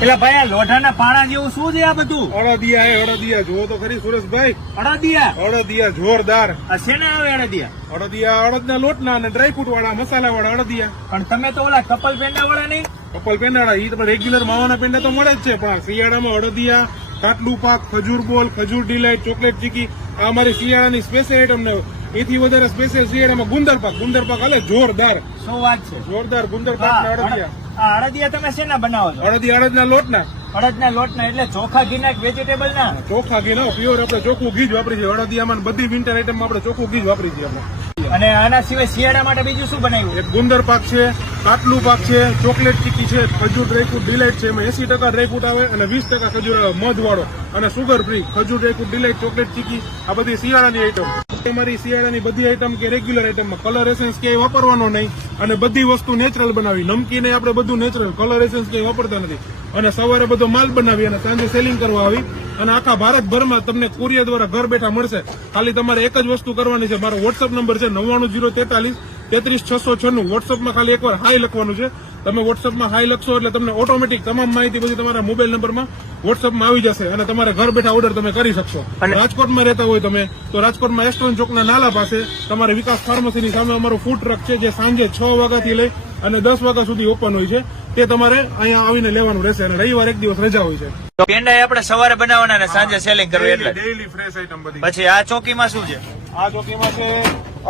એટલે ભાઈ આ લોઢાના પાણા જેવું શું છે આ બધું? અડદિયા જુઓ તો ખરી સુરેશભાઈ, અડદિયા જોરદાર. આ શેના આવે અડદિયા? અડદિયા અડદના લોટના અને ડ્રાયફ્રૂટ વાળા મસાલા વાળા અડદિયા. પણ તમે તો ઓલા કપલ પેંડા વાળા નહીં? કપલ પેંડાળા ઈ તો રેગ્યુલર માવાના પેંડા તો મળે જ છે, પણ શિયાળામાં અડદિયા, કાટલું પાક, ખજૂર બોલ, ખજૂર ડિલાઇટ, ચોકલેટ ચીકી આ અમારી શિયાળાની સ્પેશિયલ આઈટમ ને એથી વધારે સ્પેશિયલ શિયાળામાં ગુંદર પાક હાલે જોરદાર. શું વાત છે? જોરદાર ગુંદર પાક ના અડદિયા. આ અડદિયા તમે શેના બનાવો છો? અડદના લોટના. અડદના લોટના એટલે ચોખા ઘીના વેજીટેબલ ના? ચોખા ઘી ના, પ્યોર આપણે ચોખ્ખું ઘી જ વાપરી છે અડદિયામાં. બધી વિન્ટર આઈટમમાં આપણે ચોખ્ખું ઘી જ વાપરી છીએ આપણે. અને આના સિવાય શિયાળા માટે બીજું શું બનાવ્યું? એક ગુંદર પાક છે, કાટલું પાક છે, ચોકલેટ ચીકી છે, ખજૂર ડ્રાયફ્રૂટ ડિલાઇટ છે. એમાં 80% ડ્રાયફ્રૂટ આવે અને 20% ખજૂર આવે, મધ વાળો અને સુગર ફ્રી. ખજૂર ડ્રાયફ્રૂટ ડિલાઇટ, ચોકલેટ ચીકી આ બધી શિયાળાની આઈટમ. અમારી શિયાળાની બધી આઈટમ કે રેગ્યુલર આઈટમમાં કલર એસેન્સ ક્યાંય વાપરવાનો નહીં અને બધી વસ્તુ નેચરલ બનાવી. નમકીને આપણે બધું નેચરલ, કલર એસેન્સ ક્યાંય વાપરતા નથી. અને સવારે બધો માલ બનાવી અને સાંજે સેલિંગ કરવા આવી અને આખા ભારતભરમાં તમને કુરિયર દ્વારા ઘર બેઠા મળશે. ખાલી તમારે એક જ વસ્તુ કરવાની છે. મારો વોટ્સઅપ નંબર છે 99043 33696. વોટ્સઅપમાં ખાલી એકવાર હાઈ લખવાનું છે. તમે વોટ્સઅપમાં હાઈ લખશો એટલે તમને ઓટોમેટિક તમામ માહિતી બધી તમારા મોબાઈલ નંબરમાં વોટ્સઅપમાં આવી જશે અને તમારે ઘર બેઠા ઓર્ડર તમે કરી શકશો. રાજકોટમાં રહેતા હોય તમે તો રાજકોટમાં એસ્ટોન ચોકના નાલા પાસે તમારે વિકાસ ફાર્મસીની સામે અમારો ફૂડ ટ્રક છે જે સાંજે 6 વાગ્યાથી લઈ અને 10 વાગ્યા સુધી ઓપન હોય છે. તે તમારે અહીંયા આવીને લેવાનું રહેશે અને રવિવાર એક દિવસ રજા હોય છે. પેંડા આપણે સવારે બનાવવાના અને સાંજે સેલિંગ કરવું એટલે ડેઈલી ફ્રેશ આઈટમ બધી. પછી આ ચોકીમાં શું છે? આ ચોકીમાં છે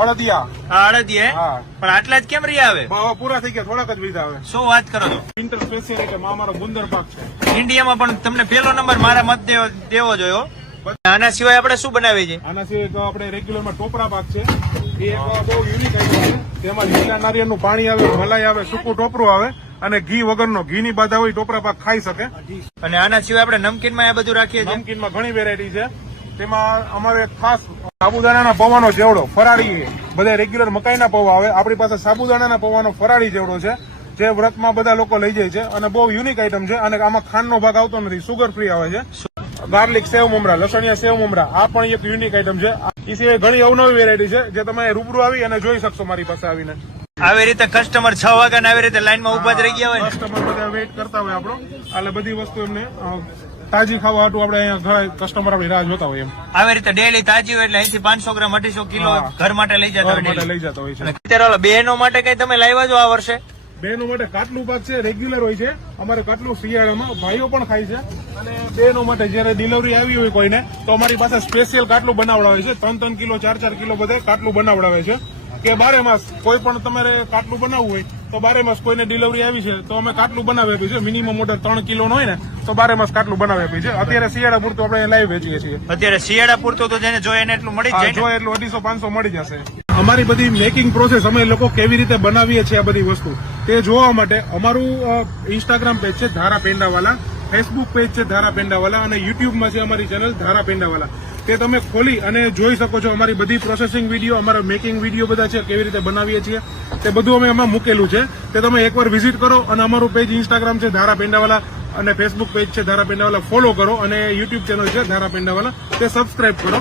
અડદિયા. આ અડદિયા પણ આટલા જ કેમ રહ્યા આવે? પૂરા થઈ ગયા, થોડાક જ વીધા આવે. શું વાત કરો છો? વિન્ટર સ્પેશિયલ આઈટમ અમારો ગુંદર પાક છે. ઇન્ડિયામાં પણ તમને પહેલો નંબર મારા મત દેવો જોયો. આના સિવાય આપણે શું બનાવીએ છીએ? આના સિવાય તો આપણે રેગ્યુલરમાં ટોપરા પાક છે. એ એક બહુ યુનિક આઈટમ છે. તેમાં લીલા નારિયેળનું પાણી આવે, મલાઈ આવે, સૂકું ટોપરું આવે અને ઘી વગરનો. ઘીની બાધા હોય ટોપરા પાક ખાઈ શકે. અને આના સિવાય આપણે નમકીનમાં આ બધું રાખીએ છીએ. નમકીનમાં ઘણી વેરાયટી છે. તેમાં અમારે ખાસ સાબુદાણાના પૌવાનો ચેવડો ફરાળી. બધા રેગ્યુલર મકાઈના પૌવા આવે, આપણી પાસે સાબુદાણાના પૌવાનો ફરાળી ચેવડો છે જે વ્રતમાં બધા લોકો લઈ જાય છે અને બહુ યુનિક આઈટમ છે. અને આમાં ખાંડનો ભાગ આવતો નથી, સુગર ફ્રી આવે છે. ગાર્લિક સેવ મમરા, લસણિયા સેવ મમરા આ પણ એક યુનિક આઈટમ છે. એ સિવાય ઘણી અવનવી વેરાયટી છે જે તમે રૂબરૂ આવી અને જોઈ શકશો મારી પાસે આવીને. આવી રીતે કસ્ટમર 6 વાગ્યા આવી રીતે લાઈનમાં ઉભા જ રહી ગયા હોય. કસ્ટમર બધા વેઇટ કરતા હોય આપણો, એટલે બધી વસ્તુ એમને તાજી ખાવા હાટું આપણે અહીંયા ઘણા કસ્ટમર આપણી રાહ જોતા હોય. એમ આવી રીતે ડેલી તાજી હોય એટલે અહીંથી 500 ગ્રામ 250 કિલો ઘર માટે લઈ જતા હોય છે. અત્યારે બહેનો માટે કઈ તમે લાવ્યા છો આ વર્ષે? બહેનો માટે કાટલું પાક છે, રેગ્યુલર હોય છે અમારે કાટલું શિયાળામાં. ભાઈઓ પણ ખાય છે અને બહેનો માટે જયારે ડિલિવરી આવી હોય કોઈને તો અમારી પાસે સ્પેશિયલ કાટલું બનાવડાવે છે. 3-3 કિલો 4-4 કિલો બધા કાટલું બનાવડાવે છે કે 12 માસ કોઈ પણ તમારે કાટલું બનાવવું હોય તો 12 માસ કોઈને ડિલિવરી આવી છે તો અમે કાટલું બનાવી આપ્યું છે. મિનિમમ ઓર્ડર 3 કિલો નો હોય ને તો 12 માસ કાટલું બનાવી આપ્યું છે. અત્યારે શિયાળા પૂરતું આપણે લાઈવ વેચીએ છીએ. અત્યારે શિયાળા પૂરતું તો જેને જોઈએ એટલું મળી જાય, જોઈએ એટલું 250-500 મળી જશે. અમારી બધી મેકિંગ પ્રોસેસ અમે લોકો કેવી રીતે બનાવીએ છીએ આ બધી વસ્તુ તે જોવા માટે અમારું ઇન્સ્ટાગ્રામ પેજ છે ધારા પેંડાવાલા, ફેસબુક પેજ છે ધારા પેંડાવાલા અને યુટ્યુબમાં છે અમારી ચેનલ ધારા પેંડાવાલા. તે તમે ખોલી અને જોઈ શકો છો. અમારી બધી પ્રોસેસિંગ વિડીયો, અમારા મેકિંગ વિડીયો બધા છે, કેવી રીતે બનાવીએ છીએ તે બધું અમે આમાં મૂકેલું છે. તે તમે એકવાર વિઝિટ કરો અને અમારું પેજ ઇન્સ્ટાગ્રામ છે ધારા પેંડાવાલા અને ફેસબુક પેજ છે ધારા પેંડાવાલા ફોલો કરો અને યુટ્યુબ ચેનલ છે ધારા પેંડાવાલા તે સબસ્ક્રાઇબ કરો.